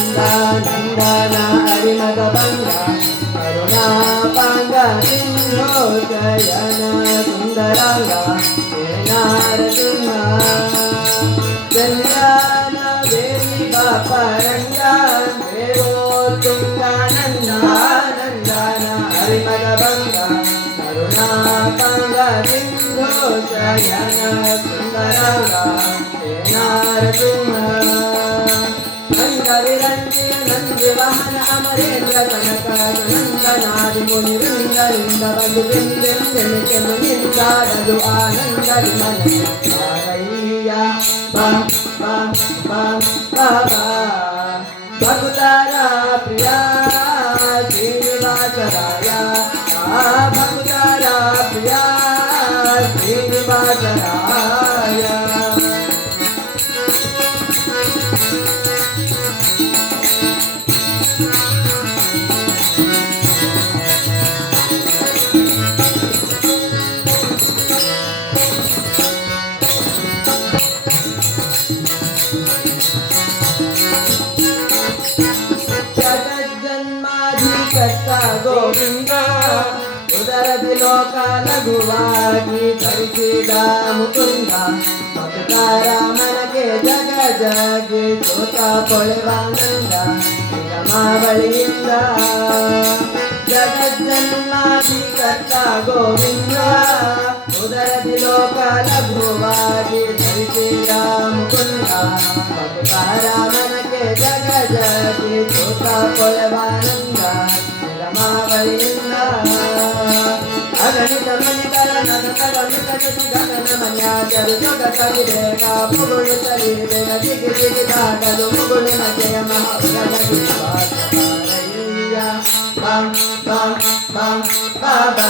ನಂದನ ಹರಿಮಗ ಬಂದ ಕರುಣಾಪಾಂಗ ಸಿಂಹೋ ಶಯನ ಸುಂದರಾಂಗ ನಾರಸಿಂಹ ಚಂದ್ರನ ದೇವಿ ಬಾಪರಂಗ ದೇವೋ ತುಂಗಾನಂದ ನಂದನ ಹರಿಮಗ ಬಂದ ಕರುಣಾಪಾಂಗ ಸಿಂಹೋ ಶಯನ ಸುಂದರಾಂಗ ನಾರಸಿಂಹ ನಂದವಿರಂಜಿ ನಂದಿ ವಾಹನ ಅಮರೇಂದ್ರ ಕನಕ ನಂದನಾದಿ ಮುನಿವೃಂದರಿಂದ ಬಂದು ಬಿಂದೆಂದೆಣಿಕೆನು ನಿಂತಾಡಲು ಆನಂದದಿ ಮನಯ್ಯ ಬಾ ಬಾ ಬಾ ಬಾ ಬಾ ಭಕ್ತರ ಪ್ರಿಯ ಶ್ರೀನಿವಾಸರಾಯ ಭಕ್ತರ ಪ್ರಿಯ ಶ್ರೀನಿವಾಸರಾಯ ಗೋವಿಂದ ಉದರದಿ ಲೋಕ ಲಘುವಾಗಿ ಧರಿಸಿದ ಮುಕುಂದ ಭಕ್ತರ ಮನಗೆ ಜಗ ಜಗಿ ಸೋತ ಪೊಳೆವಾನಂದ ನಿಗಮಾವಳಿಯಿಂದ ಜಗಜ್ಜನ್ಮಾದಿ ಕರ್ತ ಗೋವಿಂದ ಉದರದಿ ಲೋಕ ಲಘುವಾಗಿ ಧರಿಸಿದ ಮುಕುಂದ ಭಕ್ತರ ಮನಗೆ ಜಗ ಜಗಿ ಸೋತ ಪೊಳೆವಾನಂದ ಅಗಣಿತ ಮಣಿಗಳ ನಗತವನ್ನು ಕಲಿಸಿ ಗಗನ ಮನ್ಯಾಜರು ಜಗತ್ತವಿದೇಗ ಮುಗುಳಿಸಲಿ ದಿಗಿ ದಿಗಿ ದಾಟಲು ಮುಗುಳಿನ ಜಯ ಮಹಾಪ್ರಭ ಬಾ ಬಾ ಬಾ ಬಾ